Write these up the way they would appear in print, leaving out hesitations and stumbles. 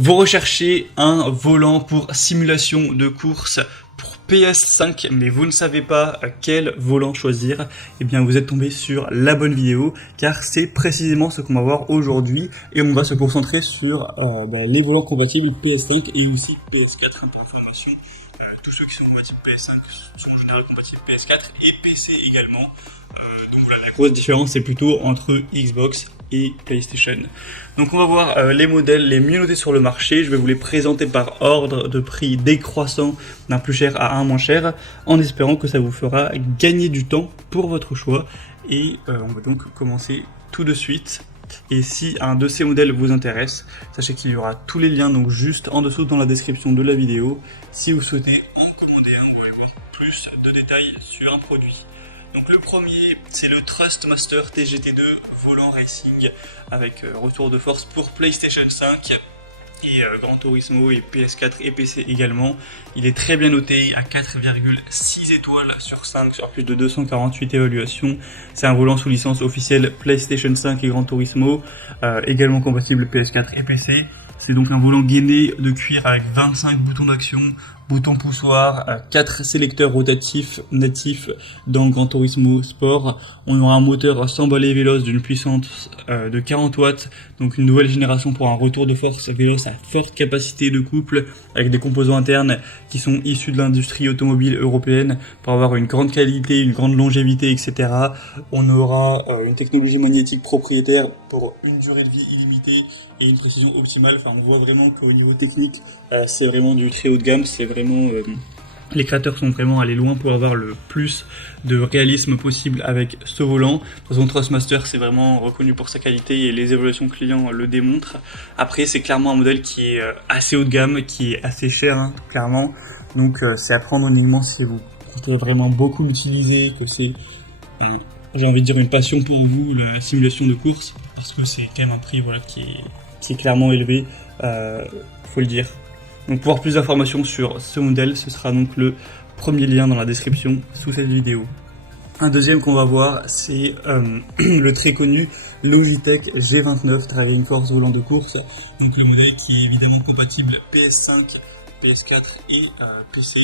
Vous recherchez un volant pour simulation de course pour PS5, mais vous ne savez pas quel volant choisir, eh bien vous êtes tombé sur la bonne vidéo, car c'est précisément ce qu'on va voir aujourd'hui, et on va se concentrer sur les volants compatibles PS5 et aussi PS4, pour information. Tous ceux qui sont compatibles PS5 sont en général compatibles PS4 et PC également. Donc voilà, la grosse différence c'est plutôt entre Xbox et PlayStation. Donc on va voir les modèles les mieux notés sur le marché. Je vais vous les présenter par ordre de prix décroissant d'un plus cher à un moins cher, en espérant que ça vous fera gagner du temps pour votre choix. Et on va donc commencer tout de suite. Et si un de ces modèles vous intéresse, sachez qu'il y aura tous les liens donc juste en dessous dans la description de la vidéo si vous souhaitez en commander un ou avoir plus de détails sur un produit. Donc le premier, c'est le Thrustmaster TGT2 volant racing avec retour de force pour PlayStation 5 et Gran Turismo et PS4 et PC également. Il est très bien noté à 4,6 étoiles sur 5 sur plus de 248 évaluations. C'est un volant sous licence officielle PlayStation 5 et Gran Turismo, également compatible PS4 et PC. C'est donc un volant gainé de cuir avec 25 boutons d'action, boutons poussoirs, 4 sélecteurs rotatifs natifs dans Gran Turismo Sport. On aura un moteur 100 balais véloce d'une puissance de 40 watts, donc une nouvelle génération pour un retour de force véloce à forte capacité de couple, avec des composants internes qui sont issus de l'industrie automobile européenne pour avoir une grande qualité, une grande longévité, etc. On aura une technologie magnétique propriétaire pour une durée de vie illimitée et une précision optimale. Enfin, on voit vraiment qu'au niveau technique, c'est vraiment du très haut de gamme. C'est vraiment les créateurs sont vraiment allés loin pour avoir le plus de réalisme possible avec ce volant. De toute façon, Thrustmaster, c'est vraiment reconnu pour sa qualité et les évaluations clients le démontrent. Après, c'est clairement un modèle qui est assez haut de gamme, qui est assez cher, hein, clairement. Donc, c'est à prendre uniquement si vous comptez vraiment beaucoup l'utiliser, que c'est, j'ai envie de dire, une passion pour vous, la simulation de course, parce que c'est quand même un prix qui est clairement élevé, faut le dire. Donc pour avoir plus d'informations sur ce modèle, ce sera donc le premier lien dans la description sous cette vidéo. Un deuxième qu'on va voir, c'est le très connu Logitech G29 Driving Force volant de course. Donc le modèle qui est évidemment compatible PS5, PS4 et PC.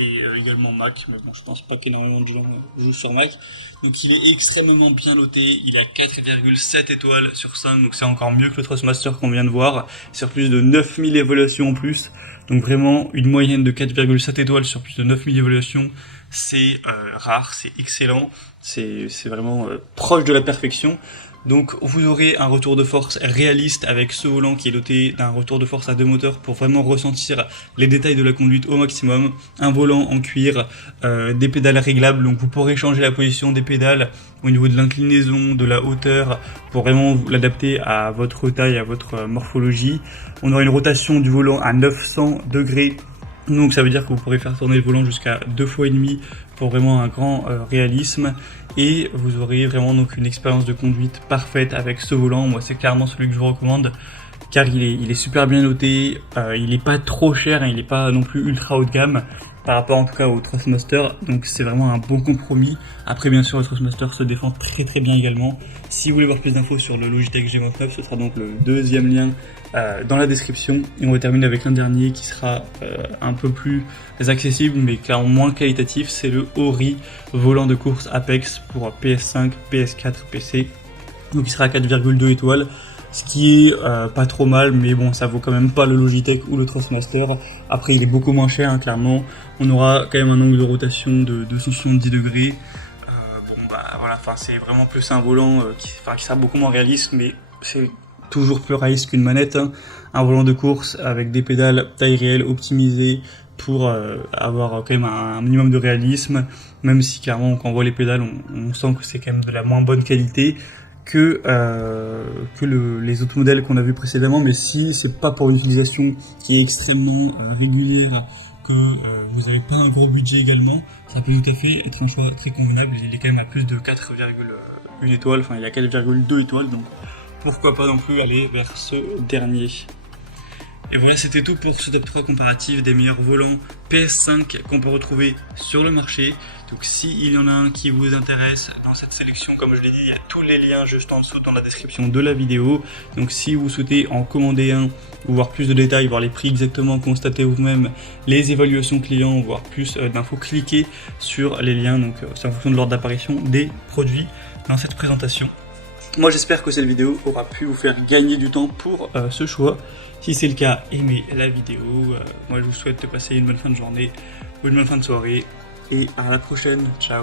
Et également Mac, mais bon, je pense pas qu'énormément de gens jouent sur Mac. Donc il est extrêmement bien noté, il a 4,7 étoiles sur 5, donc c'est encore mieux que le Thrustmaster qu'on vient de voir, sur plus de 9000 évaluations en plus. Donc vraiment une moyenne de 4,7 étoiles sur plus de 9000 évaluations, c'est rare, c'est excellent, c'est vraiment proche de la perfection. Donc vous aurez un retour de force réaliste avec ce volant qui est doté d'un retour de force à 2 moteurs pour vraiment ressentir les détails de la conduite au maximum. Un volant en cuir, des pédales réglables, donc vous pourrez changer la position des pédales au niveau de l'inclinaison, de la hauteur, pour vraiment l'adapter à votre taille, à votre morphologie. On aura une rotation du volant à 900 degrés. Donc ça veut dire que vous pourrez faire tourner le volant jusqu'à 2 fois et demi pour vraiment un grand réalisme, et vous aurez vraiment donc une expérience de conduite parfaite avec ce volant. Moi c'est clairement celui que je vous recommande car il est super bien noté, il est pas trop cher, hein, il est pas non plus ultra haut de gamme par rapport en tout cas au Thrustmaster, donc c'est vraiment un bon compromis. Après bien sûr le Thrustmaster se défend très très bien également. Si vous voulez voir plus d'infos sur le Logitech G29, ce sera donc le deuxième lien dans la description, et on va terminer avec un dernier qui sera un peu plus accessible mais clairement moins qualitatif, c'est le Ori volant de course Apex pour PS5, PS4, PC. Donc il sera à 4,2 étoiles, ce qui est pas trop mal, mais bon, ça vaut quand même pas le Logitech ou le Thrustmaster. Après il est beaucoup moins cher, hein, clairement. On aura quand même un angle de rotation de 270 degrés. C'est vraiment plus un volant qui sera beaucoup moins réaliste, mais c'est toujours plus réaliste qu'une manette, hein. Un volant de course avec des pédales taille réelle optimisées pour avoir quand même un minimum de réalisme, même si clairement quand on voit les pédales on sent que c'est quand même de la moins bonne qualité que les autres modèles qu'on a vus précédemment. Mais si c'est pas pour une utilisation qui est extrêmement régulière, que vous n'avez pas un gros budget également, ça peut tout à fait être un choix très convenable. Il est quand même à plus de 4,1 étoiles, enfin il est à 4,2 étoiles, donc pourquoi pas non plus aller vers ce dernier. Et voilà, c'était tout pour ce top 3 comparatif des meilleurs volants PS5 qu'on peut retrouver sur le marché. Donc s'il y en a un qui vous intéresse dans cette sélection, comme je l'ai dit, il y a tous les liens juste en dessous dans la description de la vidéo. Donc si vous souhaitez en commander un, ou voir plus de détails, voir les prix exactement, constater vous-même les évaluations clients, voir plus d'infos, cliquez sur les liens. Donc c'est en fonction de l'ordre d'apparition des produits dans cette présentation. Moi j'espère que cette vidéo aura pu vous faire gagner du temps pour ce choix. Si c'est le cas, aimez la vidéo. Moi je vous souhaite de passer une bonne fin de journée ou une bonne fin de soirée. Et à la prochaine. Ciao.